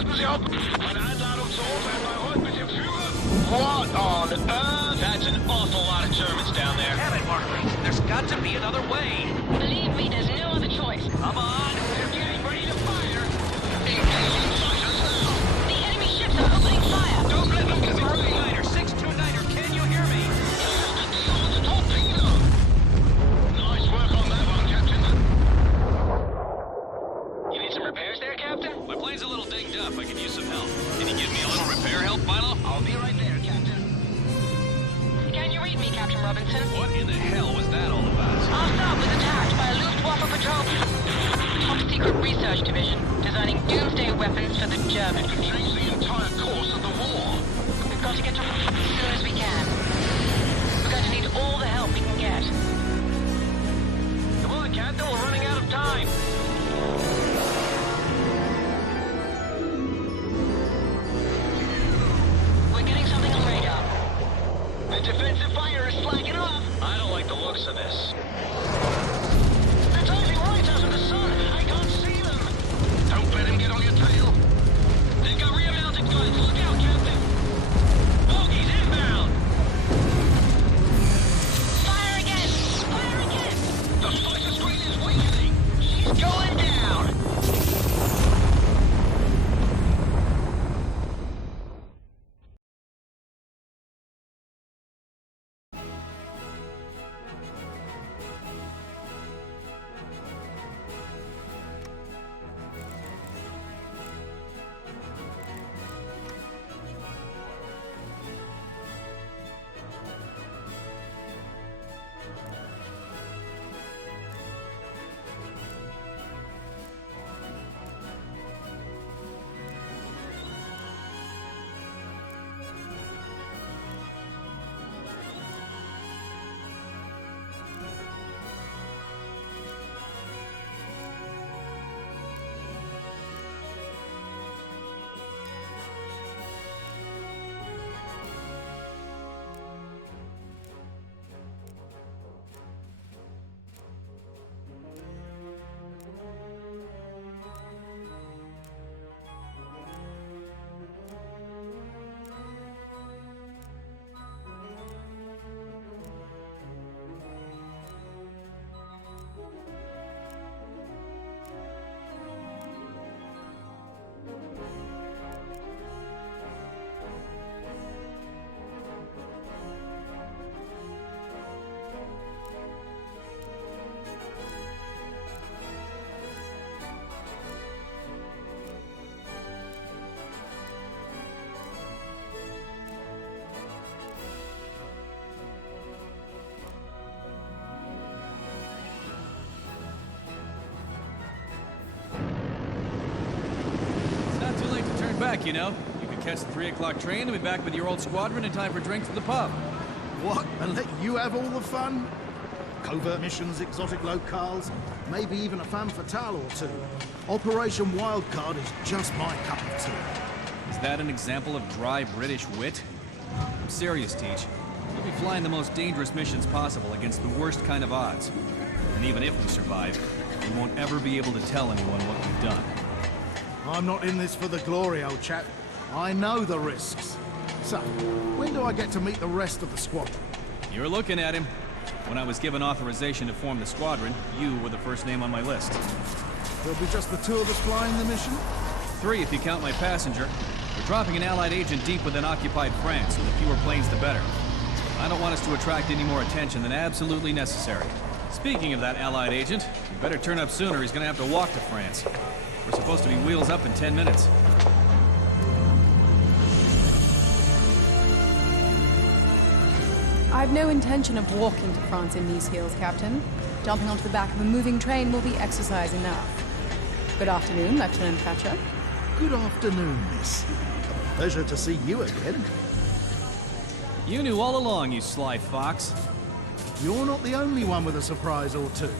passen Sie auf! Meine Einladung zur Hochzeit Bayreuth mit dem Führer? What on earth? That's an awful lot of Germans down there. Damn it, Markley. There's got to be another way. Believe me, there's no other choice. Come on. They're getting ready to fire. Engaging fighters now! The enemy ships are opening fire. Don't let them get away! 629er, 629er, can you hear me? The torpedo! Nice work on that one, Captain. You need some repairs there, Captain? My plane's a little dinged up. I could use some help. Can you give me a little repair help, Milo? I'll be right there, Captain. Can you read me, Captain Robinson? What in the hell was that all about? Our sub was attacked by a Luftwaffe patrol. Top secret research division, designing doomsday weapons for the Germans. Could change the entire course of the war. We've got to get to as soon as we can. We're going to need all the help we can get. Come on, Captain, we're running out of time. We're getting something on radar. The defensive fire is slacking off. I don't like the looks of this. They're diving right out of the sun! I can't see them! Don't let him get on your tail! They've got rear-mounted guns. Look out, Captain. Bogies inbound. Fire again! Fire again! The fighter screen is weakening! She's going down. Back, you know. You could catch the 3 o'clock train and be back with your old squadron in time for drinks at the pub. What? And let you have all the fun? Covert missions, exotic locales, maybe even a femme fatale or two. Operation Wildcard is just my cup of tea. Is that an example of dry British wit? I'm serious, Teach. We'll be flying the most dangerous missions possible against the worst kind of odds. And even if we survive, we won't ever be able to tell anyone what we've done. I'm not in this for the glory, old chap. I know the risks. So, when do I get to meet the rest of the squadron? You're looking at him. When I was given authorization to form the squadron, you were the first name on my list. There'll be just the 2 of us flying the mission? 3 if you count my passenger. We're dropping an Allied agent deep within occupied France, so the fewer planes the better. I don't want us to attract any more attention than absolutely necessary. Speaking of that Allied agent, you better turn up sooner. He's gonna have to walk to France. We're supposed to be wheels up in 10 minutes. I've no intention of walking to France in these heels, Captain. Jumping onto the back of a moving train will be exercise enough. Good afternoon, Lieutenant Thatcher. Good afternoon, miss. Pleasure to see you again. You knew all along, you sly fox. You're not the only one with a surprise or two.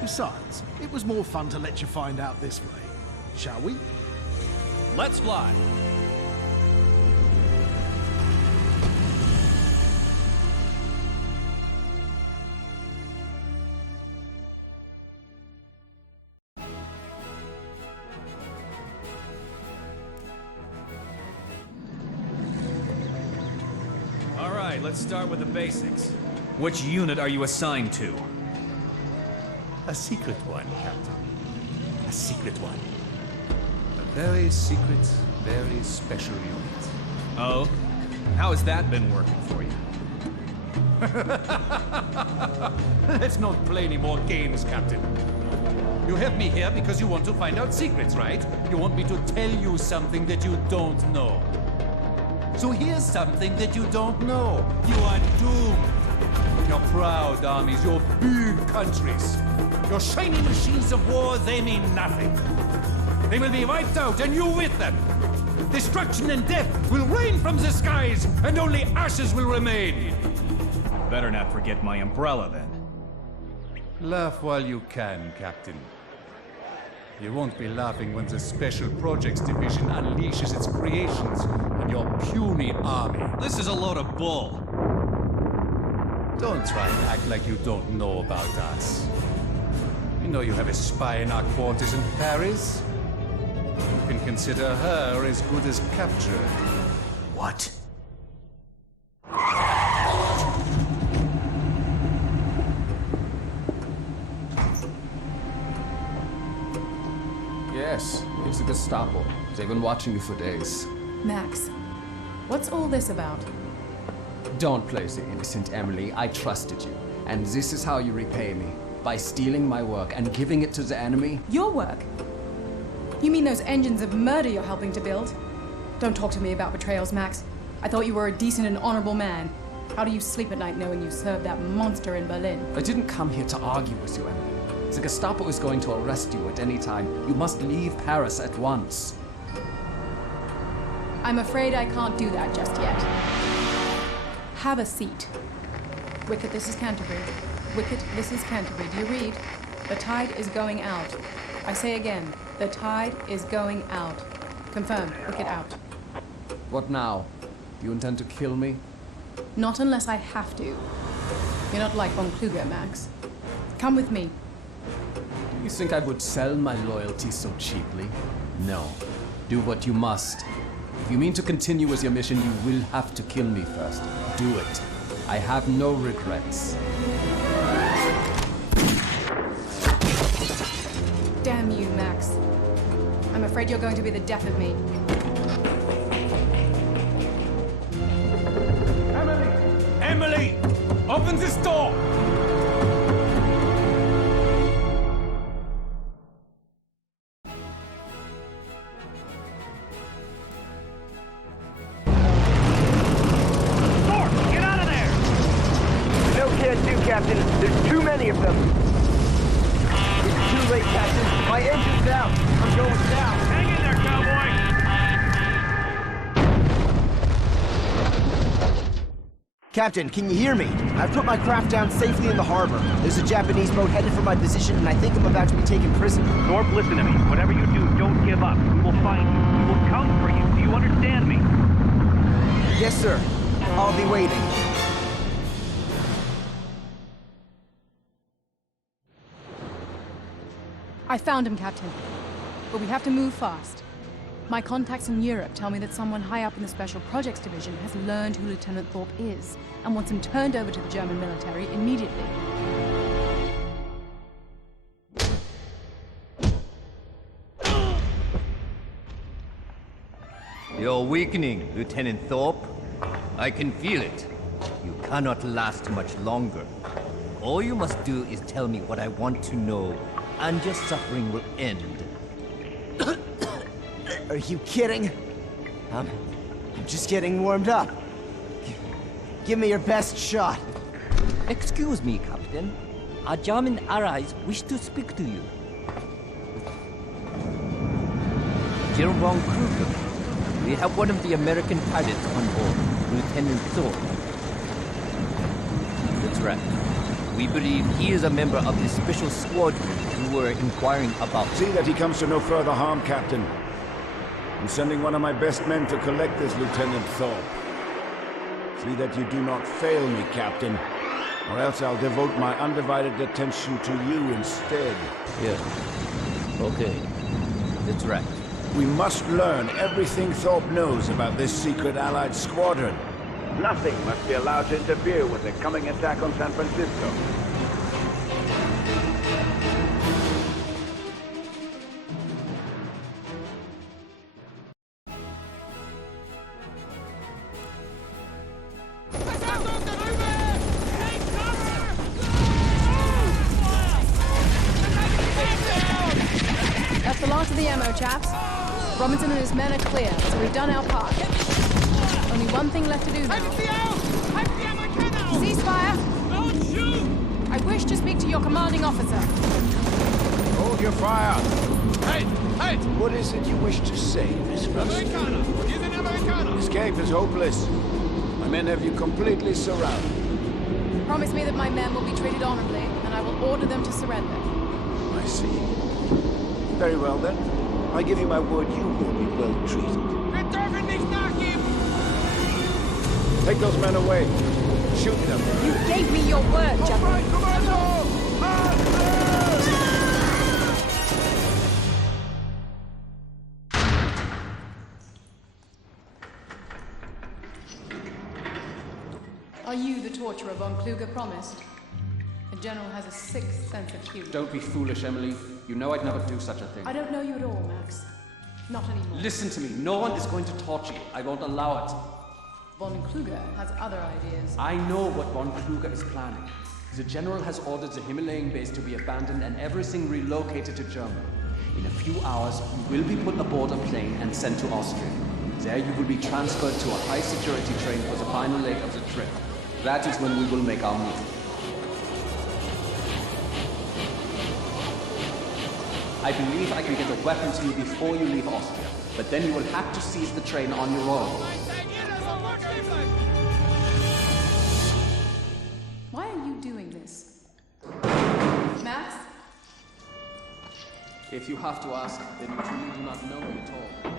Besides, it was more fun to let you find out this way. Shall we? Let's fly. let's start with the basics. Which unit are you assigned to? A secret one, Captain. A secret one. A very secret, very special unit. Oh? How has that been working for you? Let's not play any more games, Captain. You have me here because you want to find out secrets, right? You want me to tell you something that you don't know. So here's something that you don't know. You are doomed. Your proud armies, your big countries, your shiny machines of war, they mean nothing. They will be wiped out, and you with them. Destruction and death will rain from the skies, and only ashes will remain. Better not forget my umbrella, then. Laugh while you can, Captain. You won't be laughing when the Special Projects Division unleashes its creations on your puny army. This is a load of bull. Don't try and act like you don't know about us. You know you have a spy in our quarters in Paris? You can consider her as good as captured. What? Yes, it's the Gestapo. They've been watching you for days. Max, what's all this about? Don't play the innocent, Emily. I trusted you. And this is how you repay me. By stealing my work and giving it to the enemy. Your work? You mean those engines of murder you're helping to build? Don't talk to me about betrayals, Max. I thought you were a decent and honorable man. How do you sleep at night knowing you served that monster in Berlin? I didn't come here to argue with you, Emily. The Gestapo is going to arrest you at any time. You must leave Paris at once. I'm afraid I can't do that just yet. Have a seat. Wicket, this is Canterbury. Wicket, this is Canterbury. Do you read? The tide is going out. I say again, the tide is going out. Confirmed. Wicket out. What now? You intend to kill me? Not unless I have to. You're not like von Kluger, Max. Come with me. You think I would sell my loyalty so cheaply? No. Do what you must. If you mean to continue with your mission, you will have to kill me first. Do it. I have no regrets. Damn you, Max. I'm afraid you're going to be the death of me. Emily! Open this door! Captain. There's too many of them. It's too late, Captain. My engine's out. I'm going down. Hang in there, cowboy! Captain, can you hear me? I've put my craft down safely in the harbor. There's a Japanese boat headed for my position, and I think I'm about to be taken prisoner. Thorpe, listen to me. Whatever you do, don't give up. We will find you. We will come for you. Do you understand me? Yes, sir. I'll be waiting. I found him, Captain. But we have to move fast. My contacts in Europe tell me that someone high up in the Special Projects Division has learned who Lieutenant Thorpe is and wants him turned over to the German military immediately. You're weakening, Lieutenant Thorpe. I can feel it. You cannot last much longer. All you must do is tell me what I want to know, and your suffering will end. Are you kidding? I'm just getting warmed up. Give me your best shot. Excuse me, Captain. Our German allies wish to speak to you. General von Kruger, we have one of the American pilots on board, Lieutenant Thorpe. That's right. We believe he is a member of the special squadron you were inquiring about. See that he comes to no further harm, Captain. I'm sending one of my best men to collect this Lieutenant Thorpe. See that you do not fail me, Captain, or else I'll devote my undivided attention to you instead. Yeah. Okay. That's right. We must learn everything Thorpe knows about this secret Allied squadron. Nothing must be allowed to interfere with the coming attack on San Francisco. That's the last of the ammo, chaps. Robinson and his men are clear, so we've done our part. Only one thing left to do now. Ceasefire! Don't shoot! I wish to speak to your commanding officer. Hold your fire! Hey! Hey! What is it you wish to say, Miss Rust? Americano! He's an Americano! Escape is hopeless. My men have you completely surrounded. Promise me that my men will be treated honorably, and I will order them to surrender. I see. Very well, then. I give you my word you will be well treated. Wir dürfen nicht nachgeben! Take those men away. Shoot them. You gave me your word, General. Are you the torturer von Kluger promised? The General has a sixth sense of humor. Don't be foolish, Emily. You know I'd never do such a thing. I don't know you at all, Max. Not anymore. Listen to me. No one is going to torture you. I won't allow it. Von Kluger has other ideas. I know what von Kluger is planning. The General has ordered the Himalayan base to be abandoned and everything relocated to Germany. In a few hours, you will be put aboard a plane and sent to Austria. There you will be transferred to a high-security train for the final leg of the trip. That is when we will make our move. I believe I can get a weapon to you before you leave Austria, but then you will have to seize the train on your own. Why are you doing this? Max? If you have to ask, then you truly do not know me at all.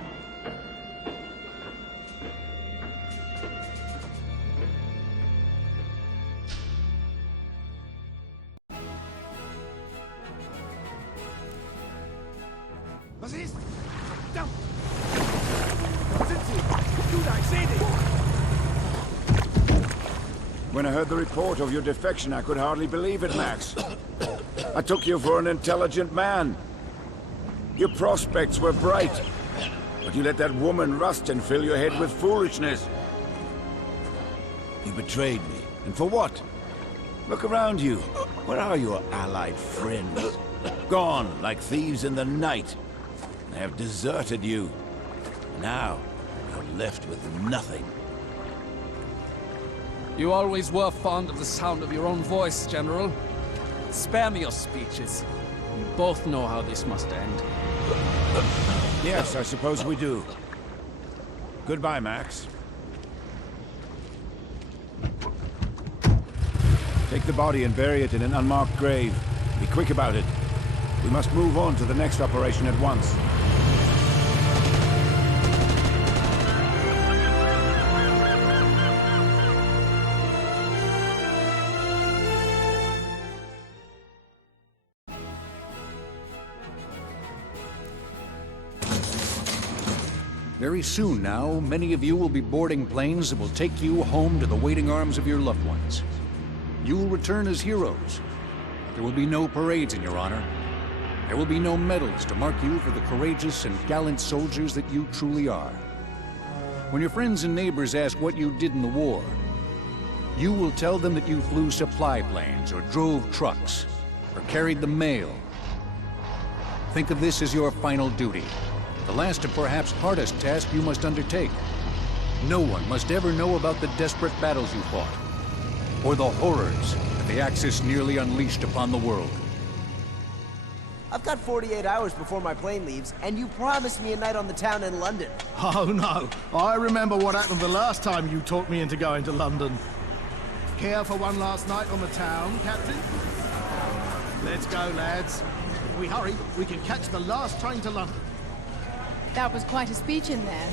Was ist? Verdammt! Wo sind Sie? Judah, ich sehe dich! When I heard the report of your defection, I could hardly believe it, Max. I took you for an intelligent man. Your prospects were bright. But you let that woman Rustin fill your head with foolishness. You betrayed me. And for what? Look around you. Where are your allied friends? Gone like thieves in the night. They have deserted you. Now, you're left with nothing. You always were fond of the sound of your own voice, General. Spare me your speeches. We both know how this must end. Yes, I suppose we do. Goodbye, Max. Take the body and bury it in an unmarked grave. Be quick about it. We must move on to the next operation at once. Very soon now, many of you will be boarding planes that will take you home to the waiting arms of your loved ones. You will return as heroes. There will be no parades in your honor. There will be no medals to mark you for the courageous and gallant soldiers that you truly are. When your friends and neighbors ask what you did in the war, you will tell them that you flew supply planes or drove trucks or carried the mail. Think of this as your final duty. The last and perhaps hardest task you must undertake. No one must ever know about the desperate battles you fought, or the horrors that the Axis nearly unleashed upon the world. I've got 48 hours before my plane leaves, and you promised me a night on the town in London. Oh no, I remember what happened the last time you talked me into going to London. Care for one last night on the town, Captain? Let's go, lads. If we hurry, we can catch the last train to London. That was quite a speech in there.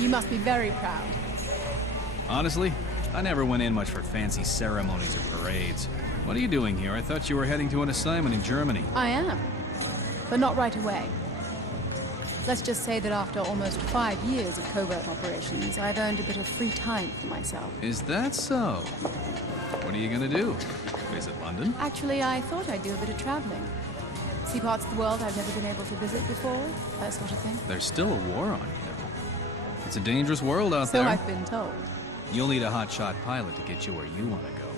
You must be very proud. Honestly, I never went in much for fancy ceremonies or parades. What are you doing here? I thought you were heading to an assignment in Germany. I am, but not right away. Let's just say that after almost 5 years of covert operations, I've earned a bit of free time for myself. Is that so? What are you gonna do? Visit London? Actually, I thought I'd do a bit of traveling. See parts of the world I've never been able to visit before, that sort of thing. There's still a war on, you know. It's a dangerous world out So there. I've been told. You'll need a hotshot pilot to get you where you want to go.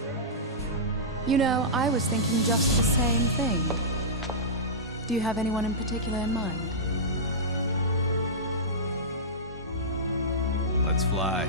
You know, I was thinking just the same thing. Do you have anyone in particular in mind? Let's fly.